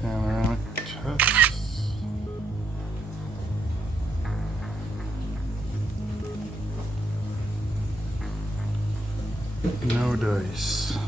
Panoramic test. No dice.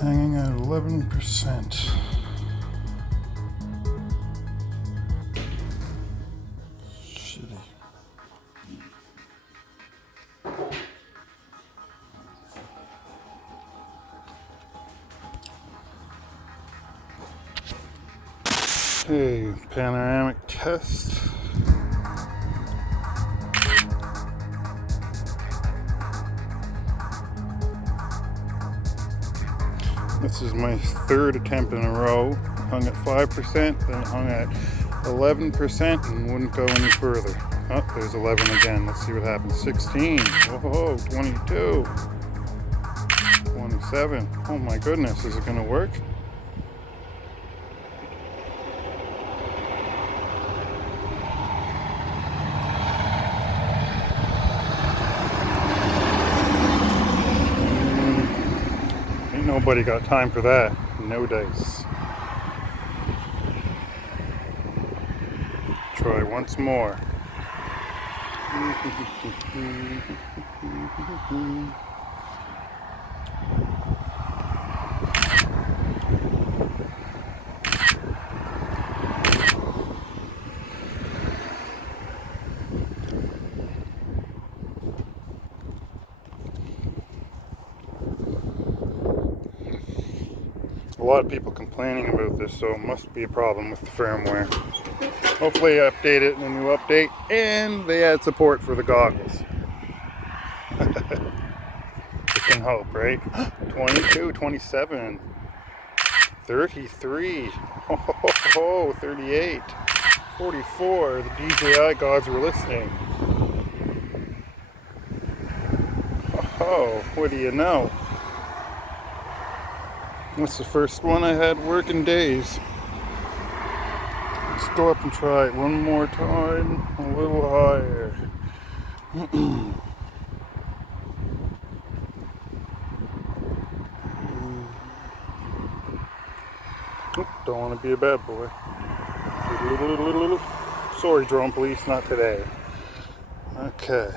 Hanging at 11%. Shitty. Okay, panoramic test. This is my third attempt in a row. Hung at 5%, then hung at 11% and wouldn't go any further. Oh, there's 11 again. Let's see what happens. 16. Whoa, 22. 27. Oh my goodness, is it gonna work? Nobody got time for that. No dice. Try once more. A lot of people complaining about this, so it must be a problem with the firmware. Hopefully I update it in a new update, and they add support for the goggles. You can hope, right? 22, 27, 33, 38, 44. The DJI gods were listening. Oh, what do you know? What's the first one I had working days? Let's go up and try it one more time, a little higher. Don't want to be a bad boy. Sorry, drone police, not today. Okay.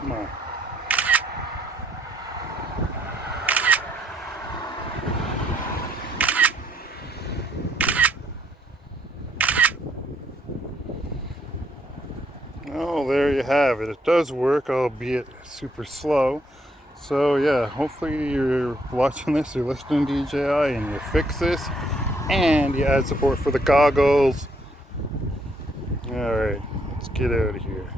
Come on. Oh, there you have it. It does work, albeit super slow. So yeah, hopefully you're watching this, you're listening to DJI, and you fix this, and you add support for the goggles. Alright, let's get out of here.